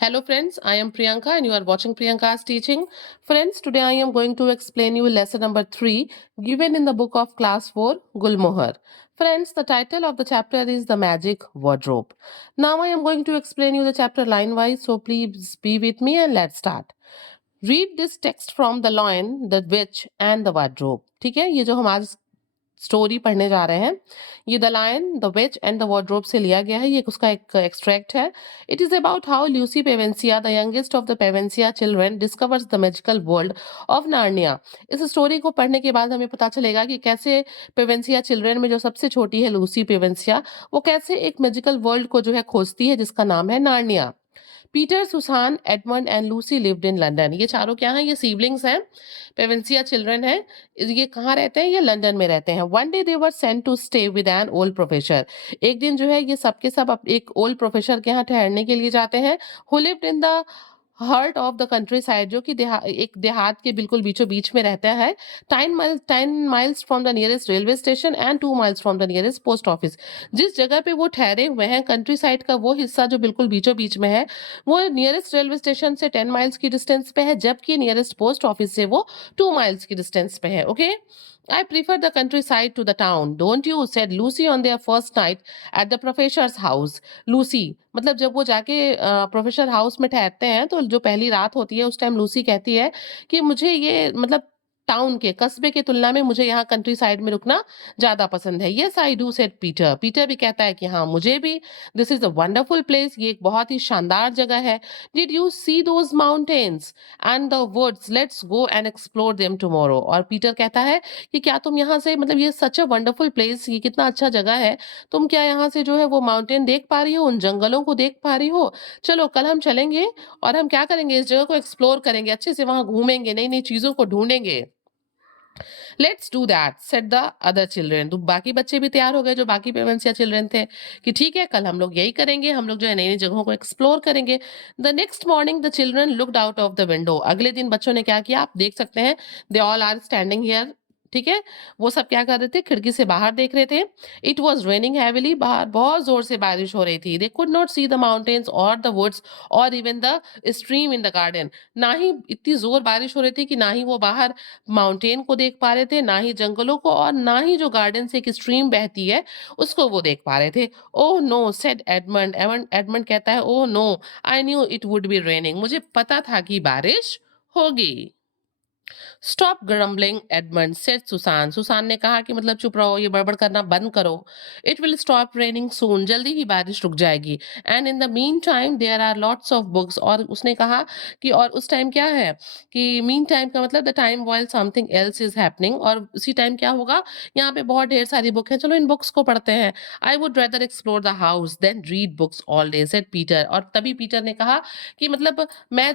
Hello friends, I am Priyanka and you are watching Priyanka's teaching. Friends, today I am going to explain you lesson number 3 given in the book of class 4 Gulmohar. Friends, the title of the chapter is The Magic Wardrobe. Now I am going to explain you the chapter line wise, so please be with me and let's start. Read this text from The Lion, the Witch and the Wardrobe. ठीक है, ये जो हम आज story पढ़ने जा रहे हैं, ये the lion the witch and the wardrobe से लिया गया है। ये उसका एक एक्सट्रैक्ट है। It is about how Lucy Pevensie the youngest of the Pevensie children discovers the magical world of Narnia. इस स्टोरी को पढ़ने के बाद हमें पता चलेगा कि कैसे पेवेंसिया चिल्ड्रन में जो सबसे छोटी है लूसी पेवेंसिया, वो कैसे एक मैजिकल वर्ल्ड को जो है खोजती है जिसका नाम है Narnia. Peter, Susan, Edmund and Lucy lived in London. ये चारों क्या हैं? ये सिबलिंग्स हैं, पेवेंसिया चिल्ड्रन हैं। ये कहाँ रहते हैं? ये लंदन में रहते हैं। One day they were sent to stay with an old professor. एक दिन जो है ये सब के सब एक ओल्ड प्रोफेसर के यहाँ ठहरने के लिए जाते हैं, who lived in the heart of the country side, जो कि एक देहात के बिल्कुल बीचों बीच में रहता है। 10 miles from the nearest railway station and 2 miles from the nearest post office. जिस जगह पे वो ठहरे हुए हैं, कंट्री साइड का वो हिस्सा जो बिल्कुल बीचों बीच में है, वो नियरेस्ट रेलवे स्टेशन से 10 माइल्स की डिस्टेंस पे है, जबकि नियरेस्ट पोस्ट ऑफिस से वो 2 माइल्स की डिस्टेंस पे है। Okay, I prefer the countryside to the town, don't you? said Lucy on their first night at the professor's house. Lucy मतलब जब वो जाके प्रोफेसर हाउस में ठहरते हैं तो जो पहली रात होती है उस टाइम लूसी कहती है कि मुझे ये मतलब टाउन के कस्बे की तुलना में मुझे यहाँ कंट्री साइड में रुकना ज्यादा पसंद है। Yes I do said Peter. Peter भी कहता है कि हाँ मुझे भी। This is a wonderful place, ये एक बहुत ही शानदार जगह है। Did you see those mountains and the woods, let's go and explore them tomorrow. और पीटर कहता है कि क्या तुम यहाँ से मतलब ये सच अ वंडरफुल प्लेस, ये कितना अच्छा जगह है, तुम क्या यहाँ से जो है वो माउंटेन देख पा रही हो, उन जंगलों को देख पा रही हो? चलो कल हम चलेंगे और हम क्या करेंगे, इस जगह को एक्सप्लोर करेंगे, अच्छे से वहां घूमेंगे, नई नई चीजों को ढूंढेंगे। Let's do that said the other children. तो बाकी बच्चे भी तैयार हो गए जो बाकी पेरेंट्स या चिल्ड्रेन थे कि ठीक है कल हम लोग यही करेंगे, हम लोग जो है नई नई जगहों को एक्सप्लोर करेंगे। The next morning the children looked out of the window. अगले दिन बच्चों ने क्या किया, आप देख सकते हैं, they all are standing here. ठीक है, वो सब क्या कर रहे थे, खिड़की से बाहर देख रहे थे। इट वॉज रेनिंग हैविली, बाहर बहुत जोर से बारिश हो रही थी। They could not see the mountains और द वुड्स और even the stream in the garden. ना ही इतनी जोर बारिश हो रही थी कि ना ही वो बाहर माउंटेन को देख पा रहे थे, ना ही जंगलों को, और ना ही जो गार्डन से एक स्ट्रीम बहती है उसको वो देख पा रहे थे। Oh no said Edmund. Edmund कहता है oh no, I knew it would be raining. मुझे पता था कि बारिश होगी। Stop grumbling Edmund said Susan. Susan ने कहा कि मतलब चुप रहो, ये बड़बड़ करना बंद करो। It will stop raining soon, जल्दी ही बारिश रुक जाएगी। And in the mean time there are lots of books. और उसने कहा कि और उस टाइम क्या है कि मीन टाइम का मतलब the time while something else is happening, और उसी टाइम क्या होगा, यहाँ पे बहुत ढेर सारी बुक है, चलो इन बुक्स को पढ़ते हैं। I would rather explore the house than read books all day said Peter. और तभी पीटर ने कहा कि मतलब मैं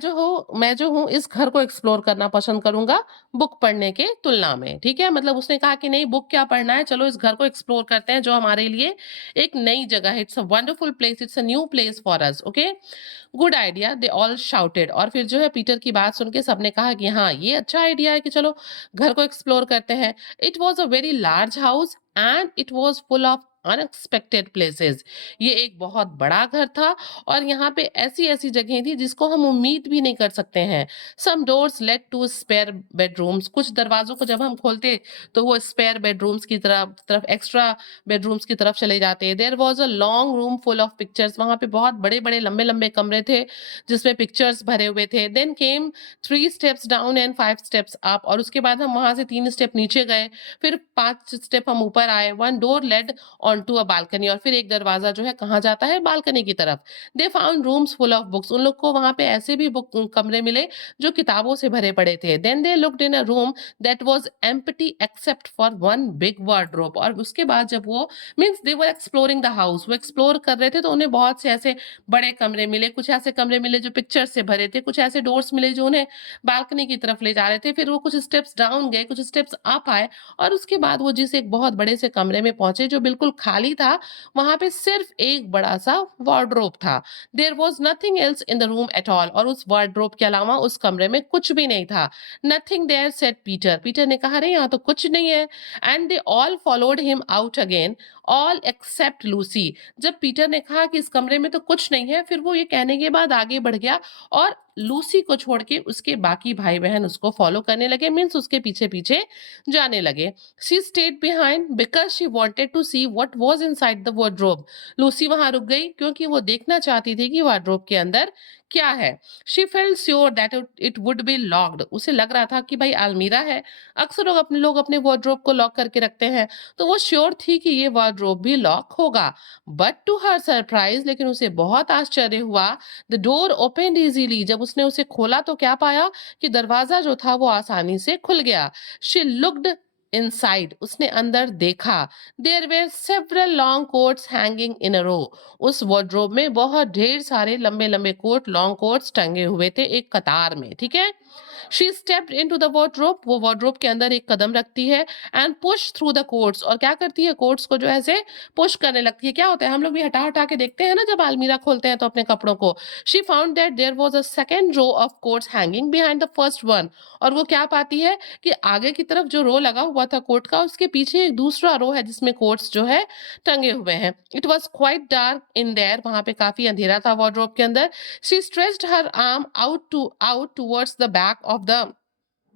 जो हूँ इस घर को एक्सप्लोर करना पसंद करूंगा बुक पढ़ने के तुलना में। ठीक है, मतलब उसने कहा कि नहीं बुक क्या पढ़ना है, चलो इस घर को एक्सप्लोर करते हैं जो हमारे लिए एक नई जगह है। It's a wonderful place, it's a new place for us. Okay, good idea they all shouted. और फिर जो है पीटर की बात सुन के सबने कहा कि हाँ ये अच्छा आइडिया है कि चलो घर को एक्सप्लोर करते हैं। It was a very large house and it was full of unexpected places. ये एक बहुत बड़ा घर था और यहाँ पे ऐसी ऐसी जगह थी जिसको हम उम्मीद भी नहीं कर सकते हैं। Some doors led to spare bedrooms. कुछ दरवाजों को जब हम खोलते तो वो स्पेयर बेडरूम्स की तरफ तरफ एक्स्ट्रा बेडरूम्स की तरफ चले जाते। There was a long room full of pictures. वहां पे बहुत बड़े बड़े लंबे लंबे कमरे थे जिसमें पिक्चर्स भरे हुए थे। Then came 3 steps down and 5 steps up. और उसके बाद हम वहां से 3 स्टेप नीचे गए, फिर 5 स्टेप हम ऊपर आए। One door led on to a balcony. और फिर एक दरवाजा जो है कहाँ जाता है, बालकनी की तरफ। They found rooms full of books. उन लोग को वहां पे ऐसे भी बुक कमरे मिले जो किताबों से भरे पड़े थे। Then they looked in a room that was empty except for one big wardrobe. और उसके बाद जब वो means they were exploring the house, वो एक्सप्लोर कर रहे थे तो उन्हें बहुत से ऐसे बड़े कमरे मिले, कुछ ऐसे कमरे मिले जो पिक्चर से भरे थे, कुछ ऐसे डोर्स मिले जो उन्हें बालकनी की तरफ ले जा रहे थे। फिर वो कुछ स्टेप्स डाउन गए, कुछ स्टेप्स अप आए, और उसके बाद वो जिस एक बहुत बड़े से कमरे में पहुंचे जो बिल्कुल खाली था। वहां पे सिर्फ एक बड़ा सा वार्डरोब था। There was nothing else in the room at all. और उस वार्डरोब के अलावा उस कमरे में कुछ भी नहीं था। Nothing there said Peter. Peter ने कहा अरे यहाँ तो कुछ नहीं है। And they all followed him out again. All except Lucy. जब पीटर ने कहा कि इस कमरे में तो कुछ नहीं है, फिर वो ये कहने के बाद आगे बढ़ गया और लूसी को छोड़ के उसके बाकी भाई बहन उसको फॉलो करने लगे, मीन्स उसके पीछे पीछे जाने लगे। She stayed behind because she wanted to see what was inside the wardrobe. Lucy वहां रुक गई क्योंकि वो देखना चाहती थी कि वार्डरोब के अंदर क्या है। She felt sure that it would B locked. उसे लग रहा था कि भाई अलमीरा है, अक्सर लोग अपने वार्डरोब को लॉक करके रखते हैं, तो वो श्योर थी कि ये वार्डरोब भी लॉक होगा। बट टू हर सरप्राइज, लेकिन उसे बहुत आश्चर्य हुआ, द डोर ओपन इजीली। जब उसने उसे खोला तो क्या पाया कि दरवाजा जो था वो आसानी से खुल गया। शी लुक्ड इनसाइड, उसने अंदर देखा। There were several long coats hanging in a row. उस वार्डरोब में बहुत ढेर सारे लंबे लंबे कोट, लॉन्ग कोट्स टंगे हुए थे एक कतार में, ठीक है। She stepped into the wardrobe, वो वार्डरोब के अंदर एक कदम रखती है and push through the coats, और क्या करती है, कोट्स को जो है ऐसे पुश करने लगती है। क्या होता है, हम लोग भी हटा हटा के देखते हैं ना जब अलमीरा खोलते हैं तो अपने कपड़ों को। She found that there was a second row of coats hanging behind the first one. और वो क्या पाती है कि आगे की तरफ जो रो लगा हुआ था कोट का, उसके पीछे एक दूसरा रो है जिसमें कोट्स जो है टंगे हुए हैं। It was quite dark in their, वहां पे काफी अंधेरा था वार्डरोब के अंदर। She stretched her arm out towards the back of the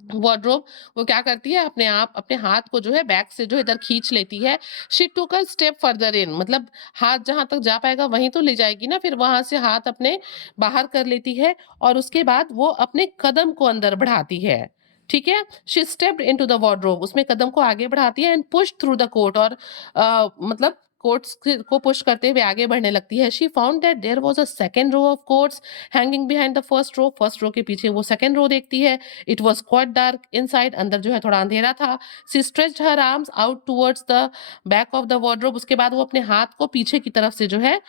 wardrobe. वो क्या करती है, अपने आप अपने हाथ को जो है बैक से जो इधर खींच लेती है। She took a step further in, मतलब हाथ जहां तक जा पाएगा वहीं तो ले जाएगी ना, फिर वहां से हाथ अपने बाहर कर लेती है और उसके बाद वो अपने कदम को अंदर बढ़ाती है, ठीक है। She stepped into the wardrobe, उसमें कदम को आगे बढ़ाती है and push through the coat, और मतलब कोट्स को पुश करते हुए आगे बढ़ने लगती है। She found that there was a second row of coats hanging behind the first row के पीछे वो सेकंड रो देखती है। It was quite dark inside, अंदर जो है थोड़ा अंधेरा था। She stretched her arms out towards the back of the wardrobe, उसके बाद वो अपने हाथ को पीछे की तरफ से जो है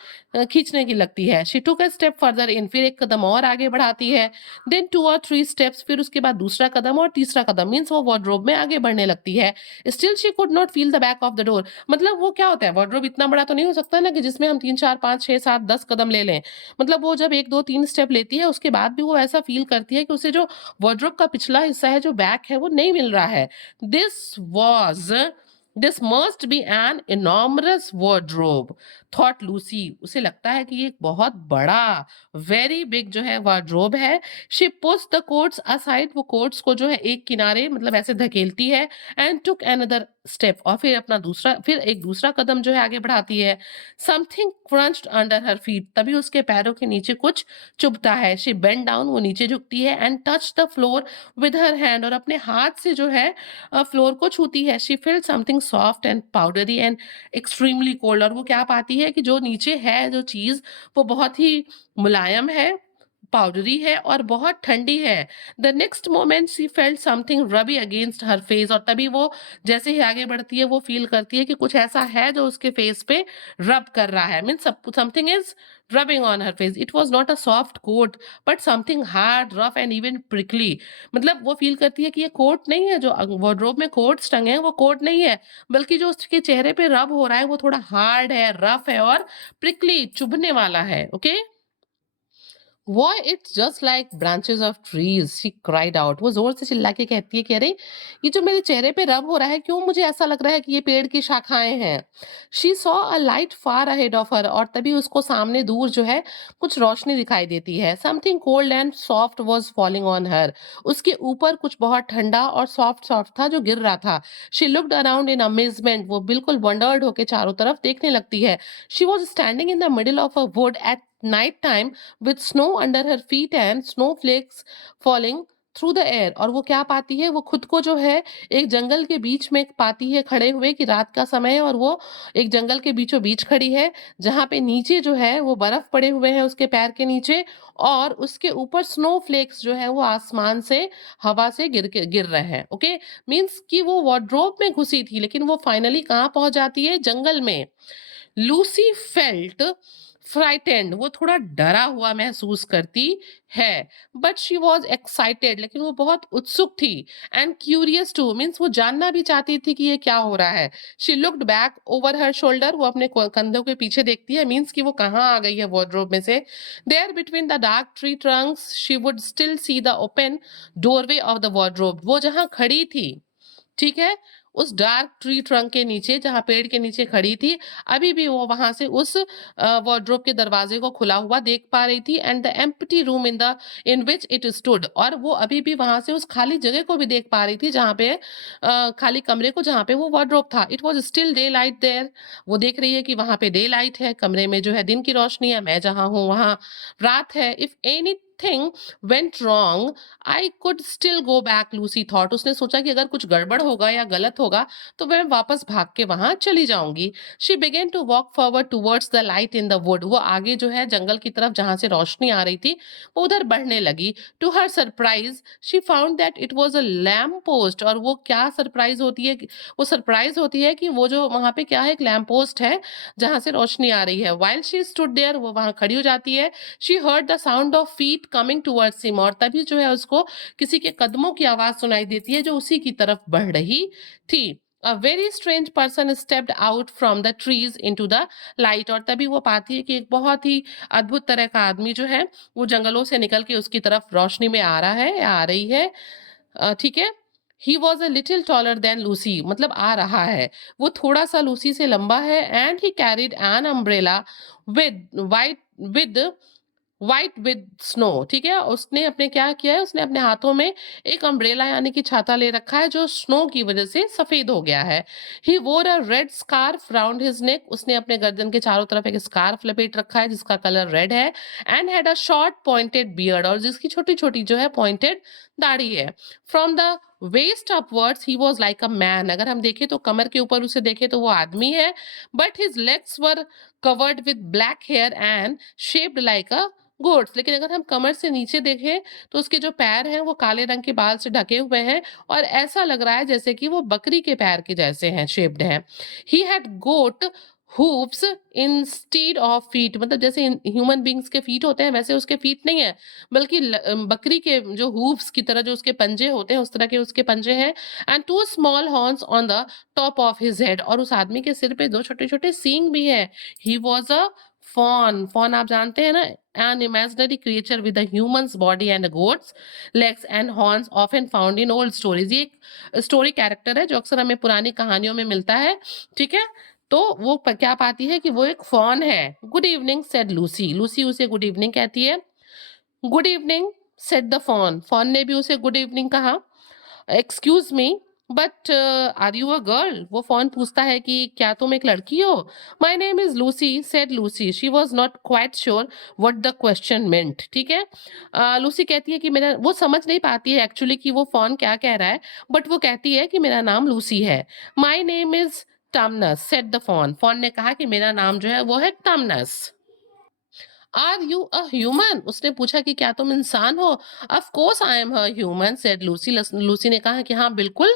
खींचने की लगती है। She took a step further in, फिर एक कदम और आगे बढ़ाती है। देन 2 or 3 स्टेप्स, फिर उसके बाद दूसरा कदम और तीसरा कदम, मीन्स वो वार्डरोब में आगे बढ़ने लगती है। Still she could not feel the back of the door. मतलब वो क्या होता है, वार्डरोब इतना बड़ा तो नहीं हो सकता ना कि जिसमें हम 3 4 5 6 7 10 कदम ले लें। मतलब वो जब 1 2 3 स्टेप लेती है उसके बाद भी वो ऐसा फील करती है कि उसे जो वार्डरोब का पिछला हिस्सा है, जो बैक है, वो नहीं मिल रहा है। This was this must be an enormous wardrobe, thought Lucy. उसे लगता है कि ये एक बहुत बड़ा, वेरी बिग जो है वार्डरोब है। She puts the quotes aside, वो कोट्स को जो है एक किनारे मतलब ऐसे धकेलती है एंड टुक अनदर स्टेप, और फिर एक दूसरा कदम जो है आगे बढ़ाती है। समथिंग क्रंच्ड अंडर हर फीट, तभी उसके पैरों के नीचे कुछ चुभता है। शी बेंड डाउन, वो नीचे झुकती है and touch the floor with her hand, और अपने हाथ से जो है फ्लोर को छूती है। She feel something soft and powdery and extremely cold, और वो क्या पाती है कि जो नीचे है जो चीज, वो बहुत ही मुलायम है, पाउडरी है और बहुत ठंडी है। The next moment she felt something rabi against her face, और तभी वो जैसे ही आगे बढ़ती है वो फील करती है कि कुछ ऐसा है जो उसके फेस पे रब कर रहा है, means something is rubbing on her face. It was not a soft coat, but something hard, rough and even prickly. मतलब वो फील करती है कि ये कोट नहीं है, जो वार्डरोब में कोट्स टंगे हैं वो कोट नहीं है, बल्कि जो उसके चेहरे पे रब हो रहा है वो थोड़ा हार्ड है, रफ है और प्रिकली, चुभने वाला है। Okay, Why, it's just like branches of trees, she cried out. वो जोर से चिल्ला के कहती है कि अरे ये जो मेरे चेहरे पे रब हो रहा है, क्यों मुझे ऐसा लग रहा है कि ये पेड़ की शाखाएं हैं। She saw a light far ahead of her, और तभी उसको सामने दूर जो है कुछ रोशनी दिखाई देती है। Something cold and soft was falling on her. उसके ऊपर कुछ बहुत ठंडा और सॉफ्ट सॉफ्ट था जो गिर रहा था। She looked around in amazement. वो बिल्कुल वंडर्ड होके चारों तरफ देखने लगती है। She was standing in the middle of a wood at night time with snow under her feet and snowflakes falling through the air, और वो क्या पाती है, वो खुद को जो है एक जंगल के बीच में पाती है खड़े हुए कि रात का समय है, और वो एक जंगल के बीचों बीच खड़ी है जहां पे नीचे जो है वो बर्फ पड़े हुए हैं उसके पैर के नीचे, और उसके ऊपर स्नो फ्लेक्स जो है वो आसमान से हवा से गिर रहे हैं। ओके, मीन्स कि वो वार्डरोब में घुसी थी लेकिन वो फाइनली कहाँ पहुंच जाती है, जंगल में। लूसी फेल्ट फ्राइटेंड, वो थोड़ा डरा हुआ महसूस करती है। बट शी वॉज एक्साइटेड, लेकिन वो बहुत उत्सुक थी। एंड क्यूरियस टू, मीन्स वो जानना भी चाहती थी कि ये क्या हो रहा है। She looked back over her shoulder, वो अपने कंधों के पीछे देखती है, मीन्स कि वो कहाँ आ गई है वार्डरोब में से। There between the dark tree trunks she would still see the open doorway of the wardrobe, वो जहाँ खड़ी थी, ठीक है, उस डार्क ट्री ट्रंक के नीचे, जहाँ पेड़ के नीचे खड़ी थी, अभी भी वो वहां से उस वार्डरोब के दरवाजे को खुला हुआ देख पा रही थी, and the empty room in which it stood, और वो अभी भी वहां से उस खाली जगह को भी देख पा रही थी, जहाँ पे खाली कमरे को, जहाँ पे वो वार्डरोब था। It was still daylight there. वो देख रही है कि वहां पे डे लाइट है, कमरे में जो है दिन की रोशनी है, मैं जहां हूँ वहां रात है। If anything went wrong I could still go back, Lucy thought. उसने सोचा कि अगर कुछ गड़बड़ होगा या गलत होगा तो मैं वापस भाग के वहां चली जाऊंगी। She began to walk forward towards the light in the wood. वो आगे जो है जंगल की तरफ, जहां से रोशनी आ रही थी, वो उधर बढ़ने लगी। To her surprise she found that it was a lamp post. और वो क्या सरप्राइज होती है, वो सरप्राइज होती है कि वो जो वहां पे क्या है, एक लैम्प पोस्ट है जहां से रोशनी आ रही है। वाइल शी स्टूड देयर, वो वहां खड़ी हो जाती है। She heard the sound of feet coming towards him, और तभी जो है उसको किसी के कदमों की आवाज सुनाई देती है जो उसी की तरफ बढ़ रही थी। A very strange person stepped out from the trees into the light, और तभी वो पाती है कि एक बहुत ही अद्भुत तरह का आदमी जो है वो जंगलों से निकल के उसकी तरफ रोशनी में आ रहा है या आ रही है। ठीक है। He was a little taller than Lucy, मतलब आ रहा है, वो थोड़ा सा लूसी से लंबा है। And he carried an umbrella with white with white with snow. ठीक है, उसने अपने क्या किया है, उसने अपने हाथों में एक अम्ब्रेला यानी कि छाता ले रखा है जो स्नो की वजह से सफेद हो गया है। He wore a red scarf round his neck, उसने अपने गर्दन के चारों तरफ एक स्कार्फ लपेट रखा है जिसका कलर रेड है। And had a short pointed beard, और जिसकी छोटी छोटी जो है पॉइंटेड दाढ़ी है। From the waist upwards he was like a man, अगर हम देखें तो कमर के ऊपर उसे देखें तो वो आदमी है। But his legs were covered with black hair and shaped like a goat's, लेकिन अगर हम कमर से नीचे देखें तो उसके जो पैर हैं वो काले रंग के बाल से ढके हुए हैं, और ऐसा लग रहा है जैसे कि वो बकरी के पैर के जैसे हैं, शेप्ड हैं। He had goat hoofs instead of feet, मतलब जैसे ह्यूमन बींग्स के फीट होते हैं वैसे उसके फीट नहीं है, बल्कि बकरी के जो हूफ्स की तरह जो उसके पंजे होते हैं उस तरह के उसके पंजे हैं। And two small horns on the top of his head, और उस आदमी के सिर पे दो छोटे छोटे सींग भी है। He was a faun, faun आप जानते हैं ना, an imaginary creature with a human's body and a goat's legs and horns often found in old stories। ये एक स्टोरी कैरेक्टर है जो अक्सर हमें पुरानी कहानियों में मिलता है। ठीक है, तो वो क्या पाती है कि वो एक फॉन है। Good evening said Lucy, Lucy उसे गुड इवनिंग कहती है। Good evening said the faun, faun ने भी उसे गुड इवनिंग कहा। Excuse me but are you a girl, वो फोन पूछता है कि क्या तुम एक लड़की हो। My name is Lucy said Lucy, she was not quite sure what the question meant. ठीक है, लूसी कहती है कि मेरा, वो समझ नहीं पाती है एक्चुअली कि वो फोन क्या कह रहा है, बट वो कहती है कि मेरा नाम लूसी है। My name is Tumnus said the faun, faun ने कहा कि मेरा नाम जो है वो है Tumnus. Are you a human, उसने पूछा कि क्या तुम इंसान हो। Of course I am a human said Lucy, Lucy ने कहा कि हाँ बिल्कुल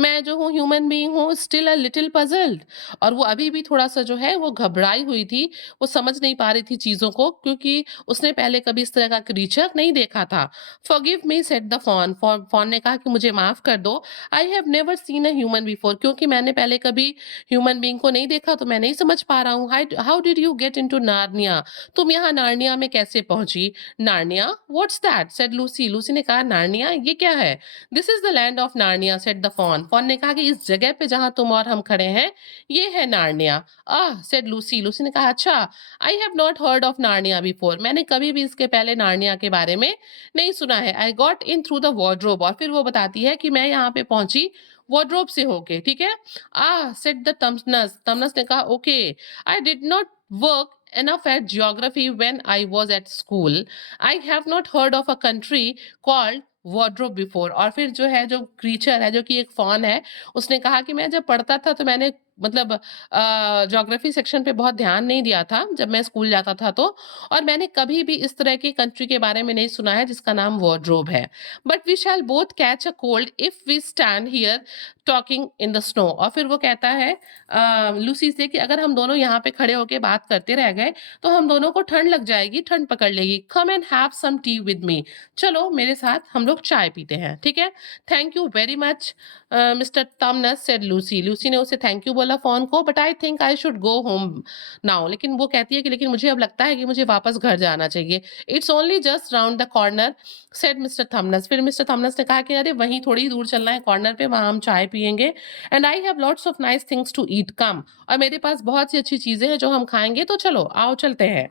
मैं जो हूँ ह्यूमन बीइंग हूँ। स्टिल अ लिटिल पजल्ड, और वो अभी भी थोड़ा सा जो है वो घबराई हुई थी, वो समझ नहीं पा रही थी चीजों को, क्योंकि उसने पहले कभी इस तरह का क्रीचर नहीं देखा था। Forgive me said the faun, faun ने कहा कि मुझे माफ कर दो। I have never seen a human before, क्योंकि मैंने पहले कभी ह्यूमन बीइंग को नहीं देखा तो मैं नहीं समझ पा रहा हूँ। How did you get into Narnia, तुम यहाँ नार्निया में कैसे पहुंची। Narnia, what's that said Lucy, Lucy ने कहा नार्निया ये क्या है। This is the land of Narnia said the faun, faun ने कहा कि इस जगह पे जहां तुम और हम खड़े हैं ये है नार्निया। आह सेड लूसी, लूसी ने कहा अच्छा, I have not heard of Narnia before, मैंने कभी भी इसके पहले नार्निया के बारे में नहीं सुना है। I got in through the wardrobe, और फिर वो बताती है कि मैं यहाँ पे पहुंची वार्डरोब से होके। ठीक है, आह सेड द तमनस, तमनस ने कहा okay, I did not work enough at geography when I was at school. I have not heard of a country called wardrobe before. और फिर जो है, जो क्रीचर है जो कि एक फॉन है, उसने कहा कि मैं जब पढ़ता था तो मैंने मतलब ज्योग्राफी सेक्शन पे बहुत ध्यान नहीं दिया था जब मैं स्कूल जाता था तो, और मैंने कभी भी इस तरह की कंट्री के बारे में नहीं सुना है जिसका नाम वार्डरोब है। But we shall both catch a cold if we stand here talking in the snow. और फिर वो कहता है लूसी से कि अगर हम दोनों यहाँ पे खड़े होके बात करते रह गए तो हम दोनों को ठंड लग जाएगी, ठंड पकड़ लेगी। Come and have some tea with me, चलो मेरे साथ हम लोग चाय पीते हैं। ठीक है, thank you very much Mister Tumnus said Lucy. Lucy ने उसे थैंक यू बोला फ़ोन को, but I think I should go home now. लेकिन वो कहती है कि लेकिन मुझे अब लगता है कि मुझे वापस घर जाना चाहिए। It's only just round the corner said Mister Tumnus. फिर मिस्टर थमनस ने कहा कि अरे वहीं थोड़ी दूर चलना है कॉर्नर पे, वहाँ हम चाय पिएँगे। And I have lots of nice things to eat, come. और मेरे पास बहुत सी अच्छी चीज़ें हैं जो हम खाएँगे, तो चलो आओ चलते हैं।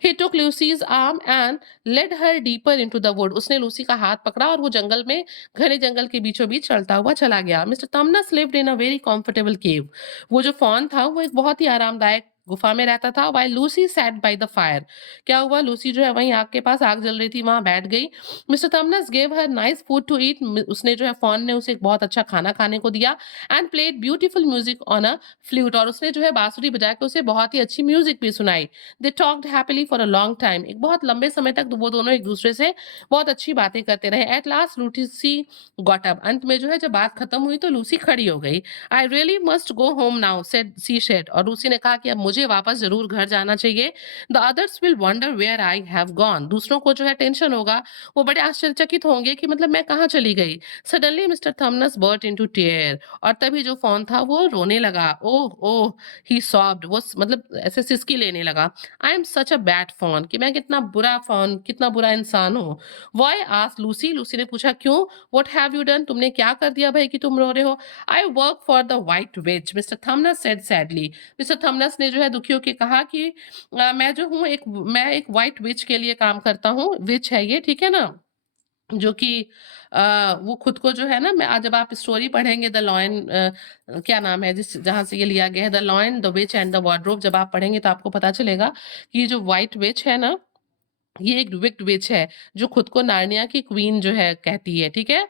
He took Lucy's arm and led her deeper into the wood. उसने लूसी का हाथ पकड़ा और वो जंगल में, घने जंगल के बीचों बीच चलता हुआ चला गया। Mister Tumnus lived in a very comfortable cave. वो जो फॉन था वो एक बहुत ही आरामदायक गुफा में रहता था। While Lucy sat by the fire. क्या हुआ, लूसी जो है वहीं आग के पास, आग जल रही थी, वहां बैठ गई। Mister Tumnus gave her nice food to eat. उसने जो है फॉन ने उसे एक बहुत अच्छा खाना खाने को दिया। And played beautiful music on a flute. और उसने जो है बांसुरी बजा के उसे बहुत ही अच्छी म्यूजिक भी सुनाई। They talked happily for a long time. एक बहुत लंबे समय तक वो दोनों एक दूसरे से बहुत अच्छी बातें करते रहे। At last Lucy got up. अंत में जो है जब बात खत्म हुई तो लूसी खड़ी हो गई। I really must go home now said she said. और लूसी ने कहा कि अब मुझे वापस जरूर घर जाना चाहिए। The others will wonder where I have gone. दूसरों को जो है टेंशन होगा, वो बड़े आश्चर्यचकित होंगे कि मतलब मैं कहाँ चली गई। Suddenly Mister Tumnus burst into tear. और तभी जो फोन था वो रोने लगा। ओह ओह, ही सॉब्ड। वो मतलब ऐसे सिसकी लेने लगा। I am such a bad phone, कि मैं कितना बुरा फोन, कितना बुरा इंसान हूँ। Y asked Lucy. लूसी ने पूछा क्यों। व्हाट हैव यू डन, तुमने क्या कर दिया भाई कि तुम रो रहे हो। I work for the White Witch, Mister Tumnus said sadly. Mister Tumnus ने जो है दुखी होकर कहा कि मैं जो हूँ मैं एक व्हाइट विच के लिए काम करता हूँ। विच है ये, ठीक है ना, जो कि वो खुद को जो है ना, मैं आज जब आप स्टोरी पढ़ेंगे द लॉयन, क्या नाम है जिस जहाँ से ये लिया गया है, the lion the witch and the wardrobe, जब आप पढ़ेंगे तो आपको पता चलेगा कि ये जो व्हाइट विच है ना, ये एक विक्ड विच है जो खुद को नार्निया की क्वीन जो है कहती है, ठीक है।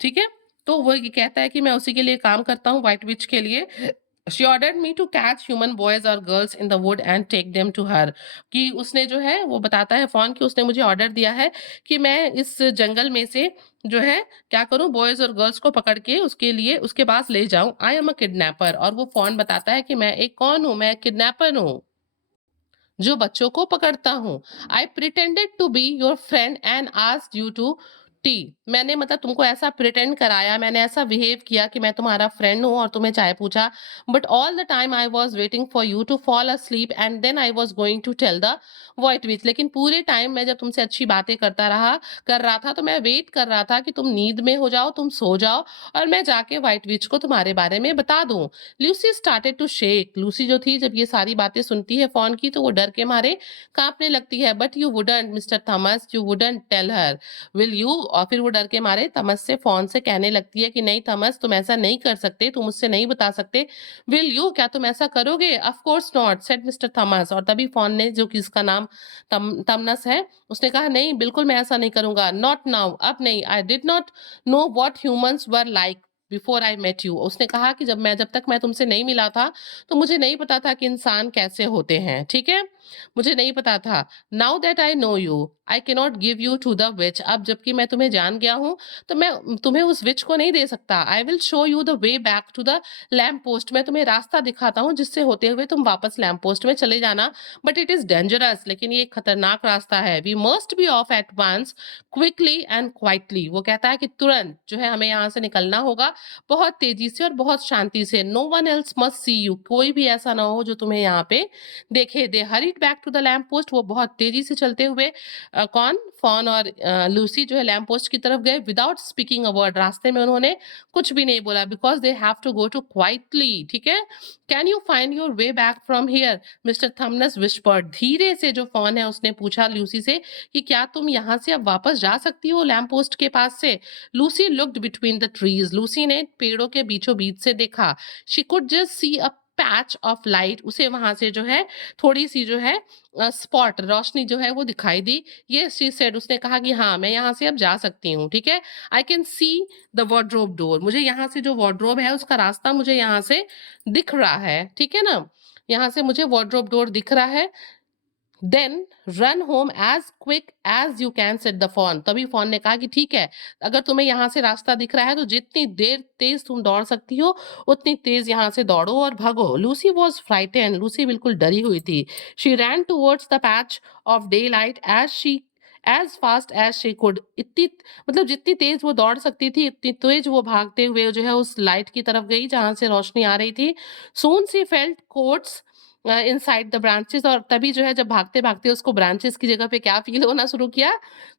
ठीक है, तो वो ये कहता है कि मैं उसी के लिए काम करता हूँ, व्हाइट विच के लिए। She ordered me to catch human boys और girls in the wood and take them to her. कि उसने जो है वो बताता है फोन कि उसने मुझे ऑर्डर दिया है कि मैं इस जंगल में से जो है क्या करूं, बॉयज और गर्ल्स को पकड़ के उसके लिए उसके पास ले जाऊं। आई एम अ किडनैपर। और वो फोन बताता है कि मैं एक कौन हूं, मैं किडनैपर हूं जो बच्चों को पकड़ता हूँ। I pretended to be your friend and asked you to tea. मैंने मतलब तुमको ऐसा प्रिटेंड कराया, मैंने ऐसा बिहेव किया कि मैं तुम्हारा फ्रेंड हूँ और तुम्हें चाय पूछा। But all the time I was waiting for you to fall asleep and then I was going to tell the White Witch. लेकिन पूरे टाइम मैं जब तुमसे अच्छी बातें कर रहा था तो मैं वेट कर रहा था कि तुम नींद में हो जाओ, तुम सो जाओ और मैं जाके व्हाइट विच को तुम्हारे बारे में बता दूं। Lucy started to shake. Lucy जो थी जब ये सारी बातें सुनती है फोन की तो वो डर के मारे कांपने लगती है। But you wouldn't Mr Thomas, you wouldn't tell her will you. और फिर वो डर के मारे थॉमस से, फोन से कहने लगती है कि नहीं थॉमस, तुम ऐसा नहीं कर सकते, तुम मुझसे नहीं बता सकते। विल यू, क्या तुम ऐसा करोगे। Of course not said mister Thomas. और तभी फोन ने, जो कि इसका नाम तमनस है, उसने कहा नहीं बिल्कुल मैं ऐसा नहीं करूंगा। नॉट नाउ, अब नहीं। I did not know what humans were like before I met you. उसने कहा कि जब तक मैं तुमसे नहीं मिला था तो मुझे नहीं पता था कि इंसान कैसे होते हैं, ठीक है, मुझे नहीं पता था। Now that I know you I cannot give you to the witch. अब जबकि मैं तुम्हें जान गया हूं तो मैं तुम्हें उस विच को नहीं दे सकता। I will show you the way back to the lamp post. मैं तुम्हें रास्ता दिखाता हूँ जिससे होते हुए तुम वापस लैम्प पोस्ट में चले जाना। बट इट इज डेंजरस, लेकिन ये एक खतरनाक रास्ता है। We must be off at once quickly and quietly. वो कहता है कि तुरंत जो है हमें यहाँ से निकलना होगा, बहुत तेजी से और बहुत शांति से। No one else must see you. कोई भी ऐसा ना हो जो तुम्हें यहाँ पे देखे। They hurried back to the lamp post. वो बहुत तेजी से चलते हुए कौन, फॉन और लूसी जो है लैम्प पोस्ट की तरफ गए। Without speaking a word. रास्ते में उन्होंने कुछ भी नहीं बोला, because they have to go to quietly, ठीक है। Can you find your way back from here Mister Tumnus whispered. धीरे से जो फोन है उसने पूछा लूसी से कि क्या तुम यहाँ से अब वापस जा सकती हो लैम्प पोस्ट के पास से। Lucy looked between the trees. Lucy ने पेड़ों के बीचों बीच से देखा। She could just see a patch of light. उसे वहां से जो है थोड़ी सी जो है स्पॉट, रोशनी जो है वो दिखाई दी। ये शी सेड, उसने कहा कि हाँ मैं यहाँ से अब जा सकती हूँ, ठीक है। I can see the wardrobe door. मुझे यहाँ से जो वार्डरोब है उसका रास्ता मुझे यहाँ से दिख रहा है, ठीक है ना। यहाँ से मुझे वार्डरोब डोर दिख रहा है। Then run home as quick as you can said the faun. तभी फोन ने कहा कि ठीक है, अगर तुम्हें यहाँ से रास्ता दिख रहा है तो जितनी देर तेज तुम दौड़ सकती हो उतनी तेज यहाँ से दौड़ो और भागो। Lucy was frighten. लूसी बिल्कुल डरी हुई थी। She ran towards the patch of daylight as she as fast as she could, इतनी मतलब जितनी तेज वो दौड़ सकती थी इतनी तेज वो भागते हुए जो है उस लाइट की तरफ गई जहां से रोशनी आ रही थी। Soon she felt coats inside the branches, और तभी जो है जब भागते भागते उसको ब्रांचेस की जगह पे क्या फील होना शुरू किया,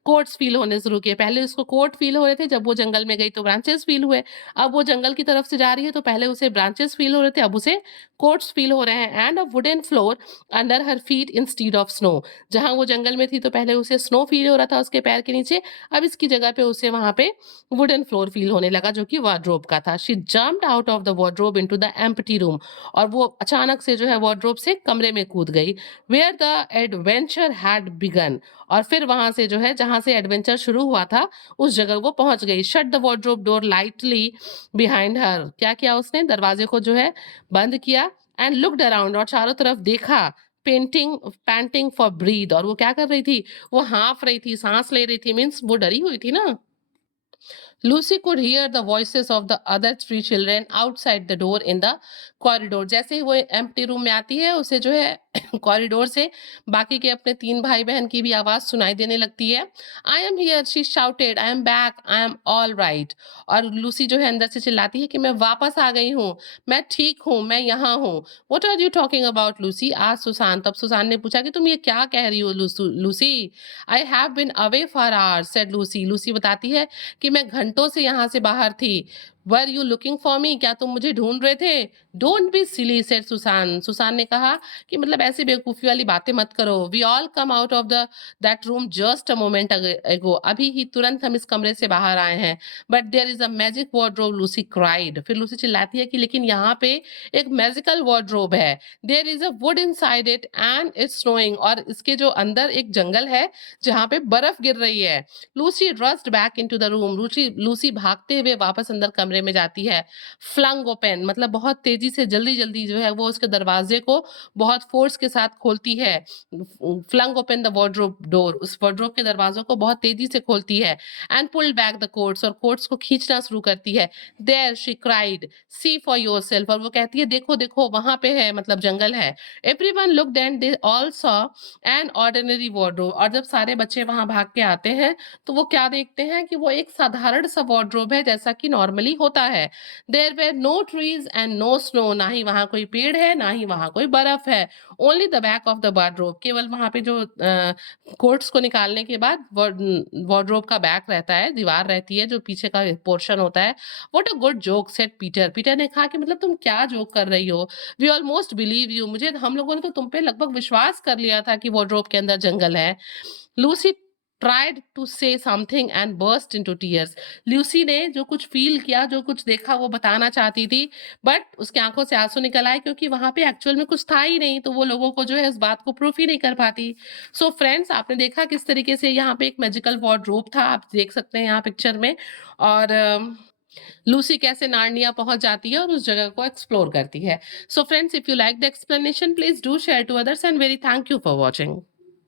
कोट्स फील होने शुरू किए। पहले उसको कोट फील हो रहे थे, जब वो जंगल में गई तो ब्रांचेस फील हुए। अब वो जंगल की तरफ से जा रही है तो पहले उसे ब्रांचेस फील हो रहे थे, अब उसे कोट्स फील हो रहे हैं। And a wooden floor under her feet instead of snow, जहां वो जंगल में थी तो पहले उसे स्नो फील हो रहा था उसके पैर के नीचे, अब इसकी जगह पे उसे वहां पे वुडन फ्लोर फील होने लगा जो कि वार्डरोब का था। She jumped out of the wardrobe into the empty room, और वो अचानक से जो है वार्डरोब से कमरे में कूद गई। Where the adventure had begun, और फिर वहां से जो है जहां से एडवेंचर शुरू हुआ था उस जगह वो पहुंच गई। Shut the wardrobe door lightly behind her, क्या किया उसने, दरवाजे को जो है बंद किया। एंड लुक्ड अराउंड, और चारों तरफ देखा। पेंटिंग पैंटिंग फॉर ब्रीद, और वो क्या कर रही थी, वो हाँफ रही थी, सांस ले रही थी, मीन्स वो डरी हुई थी ना। Lucy could hear the voices of the other three children outside the door in the corridor. जैसे ही वो एम्प्टी रूम में आती है उसे जो है कॉरिडोर से बाकी के अपने 3 भाई बहन की भी आवाज सुनाई देने लगती है। I am here, she shouted, I am back, I am all right. और लूसी जो है अंदर से चिल्लाती है कि मैं वापस आ गई हूँ, मैं ठीक हूँ, मैं यहाँ हूँ। What are you talking about Lucy, आज सुसान। तब सुसान ने पूछा कि तुम ये क्या कह रही हो Lucy. I have been away for hours said Lucy. Lucy बताती है कि मैं घंटों से यहाँ से बाहर थी। Were you looking for me, क्या तुम मुझे ढूंढ रहे थे। Don't be silly said Susan. Susan ने कहा कि मतलब ऐसी बेवकूफी वाली बातें मत करो। We all come out of the that room just a moment ago, अभी ही तुरंत हम इस कमरे से बाहर आए हैं। But there is a magic wardrobe, Lucy cried. फिर लूसी चिल्लाती है कि लेकिन यहाँ पे एक मैजिकल वार्डरोब है। There is a wood inside it and it's snowing, और इसके जो अंदर एक जंगल है जहाँ पे बर्फ गिर रही है। Lucy rushed back into the room, Lucy भागते हुए वापस अंदर कमरे में जाती है। फ्लंग ओपन, मतलब बहुत तेजी से जल्दी जल्दी जो है वो उसके दरवाजे को बहुत फोर्स के साथ खोलती है। Flung open the wardrobe door, उस वार्डरोब के दरवाजों को बहुत तेजी से खोलती है। And pulled back the coats, और कोट्स को खींचना शुरू करती है। There she cried, see for yourself, और वो कहती है देखो देखो वहां पे है, मतलब जंगल है। Everyone looked and they all saw an ordinary wardrobe, और जब सारे बच्चे वहां भाग के आते हैं तो वो क्या देखते हैं कि वो एक साधारण सा वार्डरोब है जैसा कि नॉर्मली होता है। There were no trees and no snow, ना ही वहां कोई पेड़ है ना ही वहां कोई बर्फ है। Only the back of the wardrobe, केवल वहां पे जो कोट्स को निकालने के बाद वार्डरोब का बैक रहता है, दीवार रहती है जो पीछे का पोर्शन होता है। What a good joke said Peter. Peter ने कहा कि मतलब तुम क्या जोक कर रही हो। वी ऑलमोस्ट बिलीव यू, मुझे हम लोगों ने तो तुम पे लगभग विश्वास कर लिया था कि वार्डरोब के अंदर जंगल है। Lucy tried to say something and burst into tears. Lucy ने जो कुछ फील किया, जो कुछ देखा वो बताना चाहती थी, बट उसकी आंखों से आंसू निकल आए क्योंकि वहां पे एक्चुअल में कुछ था ही नहीं, तो वो लोगों को जो है इस बात को प्रूफ ही नहीं कर पाती। सो फ्रेंड्स, आपने देखा किस तरीके से यहाँ पे एक मैजिकल वार्डरोब था, आप देख सकते हैं यहाँ पिक्चर में। और लूसी कैसे नार्निया पहुंच जाती है और उस जगह को एक्सप्लोर करती है। So friends, if you like the explanation please do share to others and very thank you for watching.